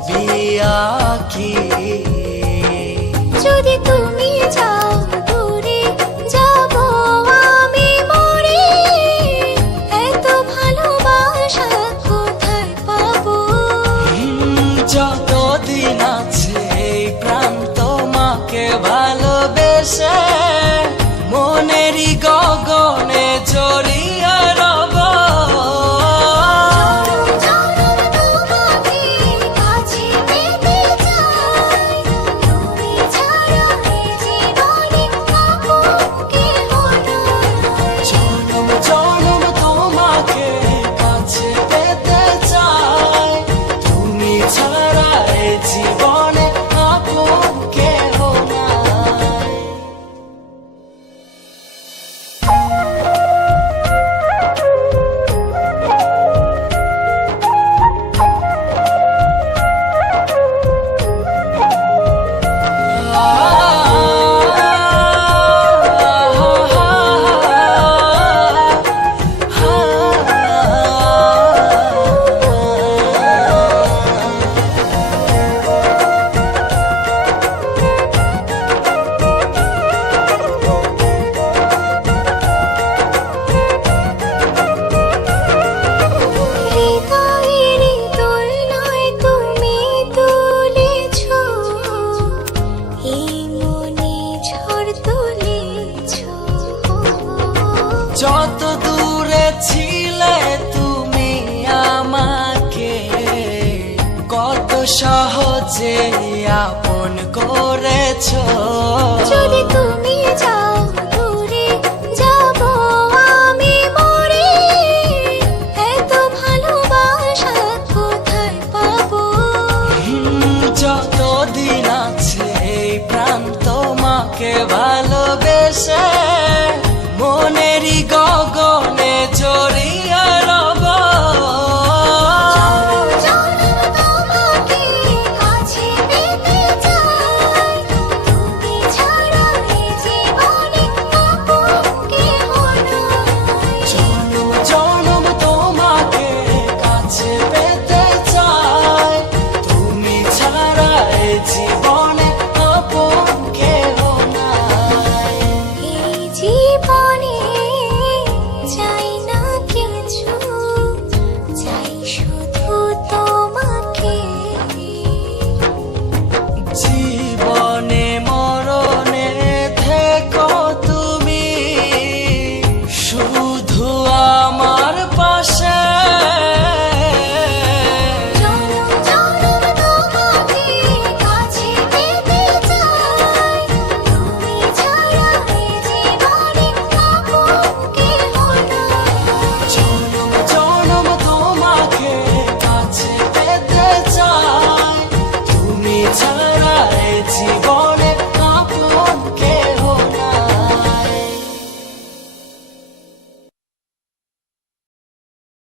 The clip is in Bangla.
ছবি আঁকি। যদি তুমি যাও দূরে যাব আমি মরে, এত ভালোবাসা কোথায় পাবো? যতদিন আছে এই প্রাণ তোমাকে ভালোবেসে মনেরই গগনে জড়িয়ে রব। তোমাকে কাছে পেতে চাই, তুমি ছাড়া এই জীবনে আপন কেহ নাই। জনম জনম তোমাকে কাছে পেতে চাই, তুমি ছাড়া এই জীবনে আপন কেহ নাই। হৃদয়ের দোলনায় তুমি তুলেছ, এই মনে ঝড় তুলেছ। যত দূরে ছিলে তুমি আমাকে কত সহজে আপন করেছো। যদি তুমি যাও দূরে যাব আমি মরে, এত ভালোবাসা কোথায় পাবো? যতদিন আছে এই প্রাণ তোমাকে ভালোবেসে মনেরই গগনে জড়িয়ে রব। তোমাকে কাছে পেতে চাই, তুমি ছাড়া এই জীবনে আপন কেহ নাই। জনম জনম তোমাকে কাছে পেতে চাই, তুমি ছাড়া এই জীবনে